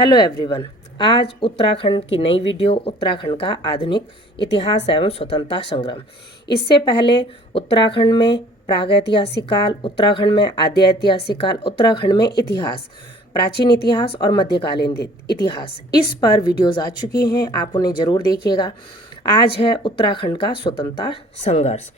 Hello everyone. आज उत्तराखंड की नई वीडियो उत्तराखंड का आधुनिक इतिहास एवं स्वतंत्रता संग्राम। इससे पहले उत्तराखंड में प्रागैतिहासिक काल, उत्तराखंड में आद्य ऐतिहासिक काल, उत्तराखंड में इतिहास, प्राचीन इतिहास और मध्यकालीन इतिहास, इस पर वीडियोस आ चुकी हैं, आप उन्हें जरूर देखिएगा। आज है उत्तराखंड का स्वतंत्रता संघर्ष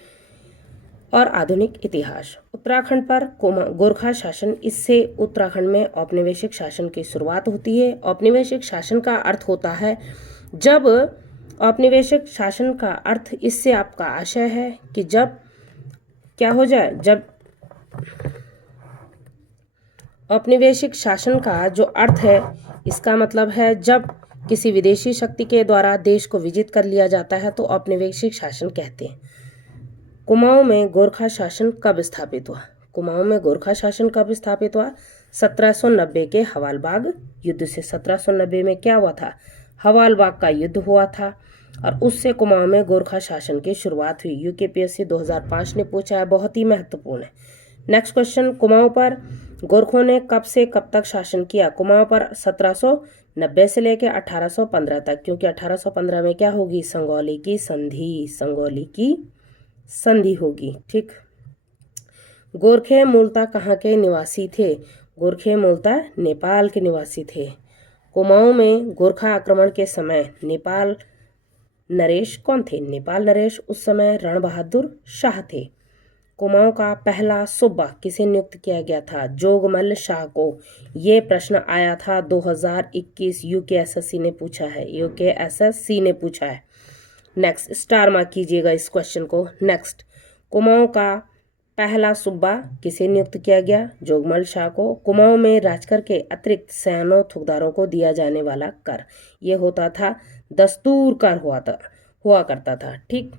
और आधुनिक इतिहास। उत्तराखंड पर गोरखा शासन, इससे उत्तराखंड में औपनिवेशिक शासन की शुरुआत होती है। औपनिवेशिक शासन का अर्थ होता है जब औपनिवेशिक शासन का अर्थ, इससे आपका आशय है कि जब क्या हो जाए, जब औपनिवेशिक शासन का जो अर्थ है, इसका मतलब है जब किसी विदेशी शक्ति के द्वारा देश को विजित कर लिया जाता है तो औपनिवेशिक शासन कहते हैं। कुमाऊं में गोरखा शासन कब स्थापित हुआ? कुमाऊं में गोरखा शासन कब स्थापित हुआ? 1790 के हवालबाग युद्ध से। 1790 में क्या हुआ था? हवालबाग का युद्ध हुआ था और उससे कुमाऊं में गोरखा शासन की शुरुआत हुई। यूकेपीएससी 2005 ने पूछा है, बहुत ही महत्वपूर्ण है। नेक्स्ट क्वेश्चन, कुमाऊं पर गोरखों ने कब से कब तक शासन किया? कुमाऊं पर 1790 से लेकर 1815 तक, क्योंकि 1815 में क्या होगी? संगौली की संधि, संगौली की संधि होगी। ठीक। गोरखे मूलतः कहाँ के निवासी थे? गोरखे मूलतः नेपाल के निवासी थे। कुमाऊं में गोरखा आक्रमण के समय नेपाल नरेश कौन थे? नेपाल नरेश उस समय रणबहादुर शाह थे। कुमाऊं का पहला सूबा किसे नियुक्त किया गया था? जोगमल शाह को। ये प्रश्न आया था 2021 यूकेएसएससी ने पूछा है, यूकेएसएससी ने पूछा है। नेक्स्ट, स्टार मार्क कीजिएगा इस क्वेश्चन को। नेक्स्ट, कुमाऊं का पहला सूबा किसे नियुक्त किया गया? जोगमल शाह को। कुमाऊं में राजकर के अतिरिक्त सैनों थुकदारों को दिया जाने वाला कर, ये होता था दस्तूर कर हुआ करता था। ठीक।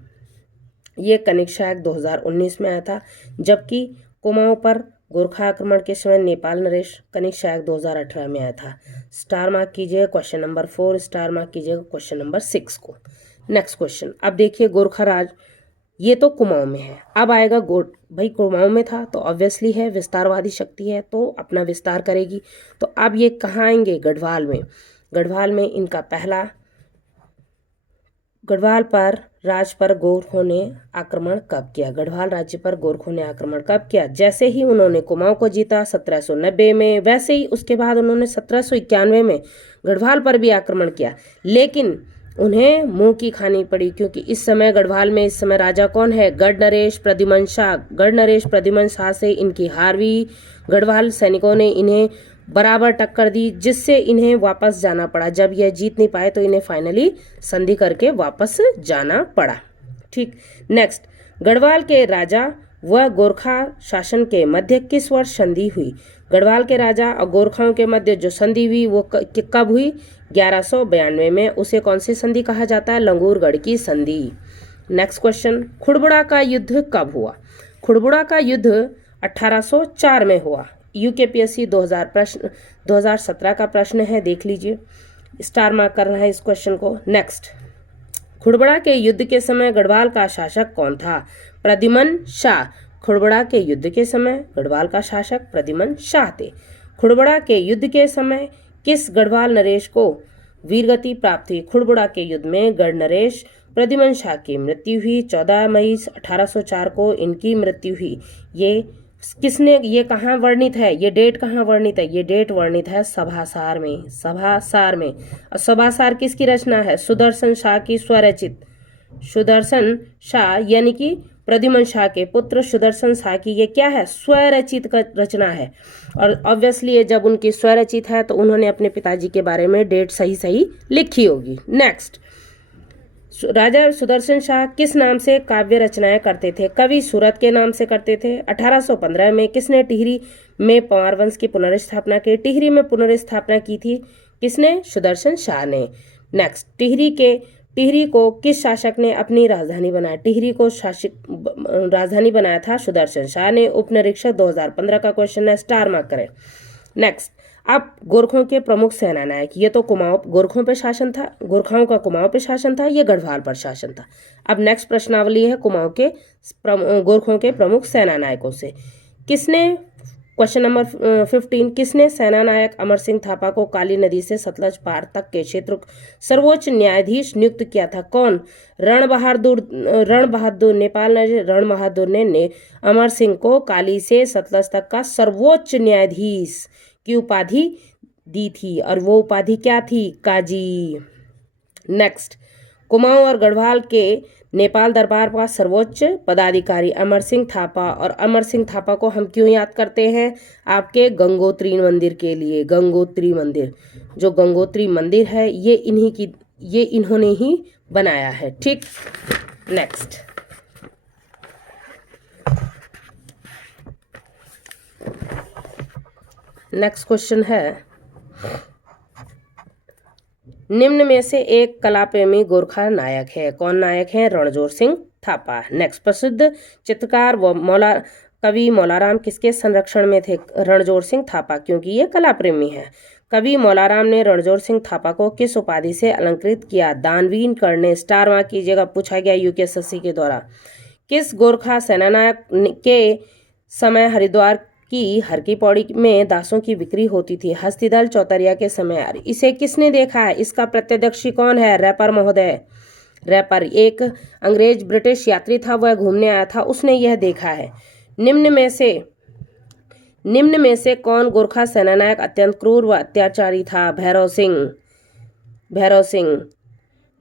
ये कनिष्क एक्ट 2019 में आया था, जबकि कुमाऊं पर गोरखा आक्रमण के समय नेपाल नरेश कनिष्क एक्ट 2018 में आया था। स्टार मार्क कीजिएगा क्वेश्चन नंबर 4, स्टार मार्क कीजिएगा क्वेश्चन नंबर 6 को। नेक्स्ट क्वेश्चन, अब देखिए गोरखा राज, ये तो कुमाऊं में है। अब आएगा भाई कुमाऊं में था तो ऑब्वियसली है, विस्तारवादी शक्ति है तो अपना विस्तार करेगी। तो अब ये कहाँ आएंगे? गढ़वाल में। गढ़वाल में इनका पहला, गढ़वाल पर राज्य पर गोरखों ने आक्रमण कब किया? गढ़वाल राज्य पर गोरखों ने आक्रमण कब किया? जैसे ही उन्होंने कुमाऊं को जीता 1790 में, वैसे ही उसके बाद उन्होंने 1791 में गढ़वाल पर भी आक्रमण किया, लेकिन उन्हें मुंह की खानी पड़ी, क्योंकि इस समय गढ़वाल में इस समय राजा कौन है? गढ़ नरेश प्रद्युमन शाह। गढ़ नरेश प्रद्युमन शाह से इनकी हार हुई। गढ़वाल सैनिकों ने इन्हें बराबर टक्कर दी, जिससे इन्हें वापस जाना पड़ा। जब यह जीत नहीं पाए तो इन्हें फाइनली संधि करके वापस जाना पड़ा। ठीक। नेक्स्ट, गढ़वाल के राजा व गोरखा शासन के मध्य किस वर्ष संधि हुई? गढ़वाल के राजा और गोरखाओं के मध्य जो संधि हुई वो कब हुई? 1192 में। उसे कौन सी संधि कहा जाता है? लंगूरगढ़ की संधि। नेक्स्ट क्वेश्चन, खुड़बुड़ा का युद्ध कब हुआ? खुड़बुड़ा का युद्ध 1804 में हुआ। यूकेपीएससी 2017 का प्रश्न है, देख लीजिए। स्टार मार्क करना है इस क्वेश्चन को। नेक्स्ट, खुड़बुड़ा के युद्ध के समय गढ़वाल का शासक कौन था? प्रद्युमन शाह। खुड़बुड़ा के युद्ध के समय गढ़वाल का शासक प्रद्युमन शाह थे। खुड़बुड़ा के युद्ध के समय किस गढ़वाल नरेश को वीरगति प्राप्त हुई? खुड़बुड़ा के युद्ध में गढ़ नरेश प्रद्युमन शाह की मृत्यु हुई। 14 मई 1804 को इनकी मृत्यु हुई। ये किसने, ये कहाँ वर्णित है? ये डेट कहाँ वर्णित है? ये डेट वर्णित है सभासार में। सभासार में। और सभासार किसकी रचना है? सुदर्शन शाह की स्वरचित। सुदर्शन शाह यानी कि प्रद्युमन शाह के पुत्र सुदर्शन शाह की ये क्या है? स्वरचित रचना है। और ऑब्वियसली ये जब उनकी स्वरचित है तो उन्होंने अपने पिताजी के बारे में डेट सही सही लिखी होगी। नेक्स्ट, राजा सुदर्शन शाह किस नाम से काव्य रचनाएं करते थे? कवि सूरत के नाम से करते थे। 1815 में किसने टिहरी में पंवार वंश की पुनर्स्थापना की? टिहरी में पुनर्स्थापना की थी किसने? सुदर्शन शाह ने। नेक्स्ट, टिहरी को किस शासक ने अपनी राजधानी बनाया? टिहरी को राजधानी बनाया था सुदर्शन शाह ने। उपनिरीक्षक 2015 का क्वेश्चन है, स्टार मार्क करें। नेक्स्ट, अब गोरखों के प्रमुख सेनानायक, ये तो कुमाऊं गोरखों पे शासन था, गोरखाओं का कुमाऊं पे शासन था, ये गढ़वाल पर शासन था। अब नेक्स्ट प्रश्नावली है कुमाऊं के गोरखों के प्रमुख सेनानायकों से। किसने क्वेश्चन नंबर 15, किसने सेना नायक अमर सिंह थापा को काली नदी से सतलज पार तक के क्षेत्र सर्वोच्च न्यायाधीश नियुक्त किया था? कौन? रण बहादुर नेपाल रण बहादुर ने अमर सिंह को काली से सतलज तक का सर्वोच्च न्यायाधीश की उपाधि दी थी, और वो उपाधि क्या थी? काजी। नेक्स्ट, कुमाऊं और गढ़वाल के नेपाल दरबार का सर्वोच्च पदाधिकारी अमर सिंह थापा, और अमर सिंह थापा को हम क्यों याद करते हैं? आपके गंगोत्री मंदिर के लिए। गंगोत्री मंदिर, जो गंगोत्री मंदिर है ये इन्होंने ही बनाया है। ठीक, नेक्स्ट, क्वेश्चन है, निम्न में से एक कला प्रेमी गोरखा नायक है। कौन नायक है? रणजोर सिंह थापा। नेक्स्ट, प्रसिद्ध चित्रकार व कवि मौलाराम किसके संरक्षण में थे? रणजोर सिंह थापा, क्योंकि ये कला प्रेमी है। कवि मौलाराम ने रणजोर सिंह थापा को किस उपाधि से अलंकृत किया? दानवीर करने। स्टार मार्क कीजिएगा, पूछा गया यूपीएससी के द्वारा। किस गोरखा सेनानायक के समय हरिद्वार की हर की पौड़ी में दासों की बिक्री होती थी? हस्तिदल चौतरिया के समय। इसे किसने देखा है? इसका प्रत्यक्षदर्शी कौन है? रैपर महोदय। रैपर एक अंग्रेज ब्रिटिश यात्री था, वह घूमने आया था, उसने यह देखा है। निम्न में से कौन गोरखा सेनानायक अत्यंत क्रूर व अत्याचारी था? भैरव सिंह।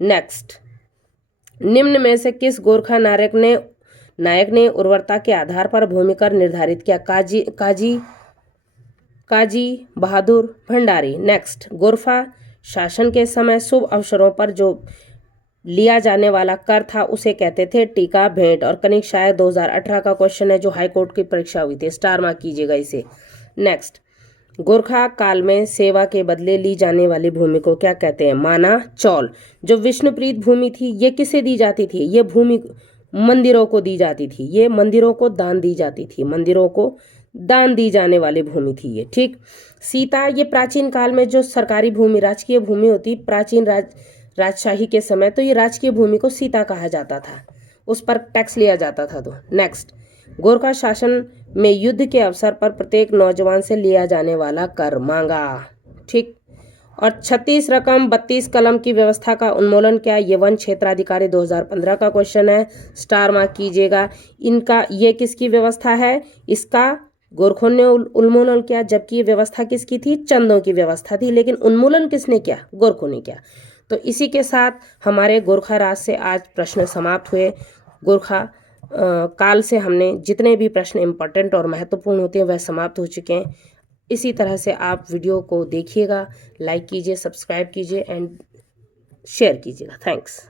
नेक्स्ट, निम्न में से किस गोरखा नायक ने उर्वरता के आधार पर भूमि कर निर्धारित किया? काजी बहादुर भंडारी। नेक्स्ट, गोरखा शासन के समय शुभ अवसरों पर जो लिया जाने वाला कर था उसे कहते थे टीका, भेंट और कनिक। शायद 2018 का क्वेश्चन है जो हाई कोर्ट की परीक्षा हुई थी। स्टार मार्क कीजिएगा इसे। नेक्स्ट, गोरखा काल में सेवा के बदले ली जाने वाली भूमि को क्या कहते हैं? माना चौल। जो विष्णुप्रीत भूमि थी ये किसे दी जाती थी? ये भूमि मंदिरों को दी जाती थी, ये मंदिरों को दान दी जाती थी, मंदिरों को दान दी जाने वाली भूमि थी ये। ठीक, सीता, ये प्राचीन काल में जो सरकारी भूमि राजकीय भूमि होती, प्राचीन राजशाही के समय तो ये राजकीय भूमि को सीता कहा जाता था, उस पर टैक्स लिया जाता था। तो नेक्स्ट, गोरखा शासन में युद्ध के अवसर पर प्रत्येक नौजवान से लिया जाने वाला कर मांगा। ठीक, और 36 रकम 32 कलम की व्यवस्था का उन्मूलन क्या? ये वन क्षेत्राधिकारी 2015 का क्वेश्चन है। स्टार मार्क कीजिएगा। इनका ये किसकी व्यवस्था है? इसका गोरखों ने उन्मूलन किया, जबकि ये व्यवस्था किसकी थी? चंदों की व्यवस्था थी, लेकिन उन्मूलन किसने किया? गोरखों ने किया। तो इसी के साथ हमारे गोरखा राज से आज प्रश्न समाप्त हुए। गोरखा काल से हमने जितने भी प्रश्न इम्पोर्टेंट और महत्वपूर्ण होते हैं वह समाप्त हो चुके हैं। इसी तरह से आप वीडियो को देखिएगा, लाइक कीजिए, सब्सक्राइब कीजिए एंड शेयर कीजिएगा। थैंक्स।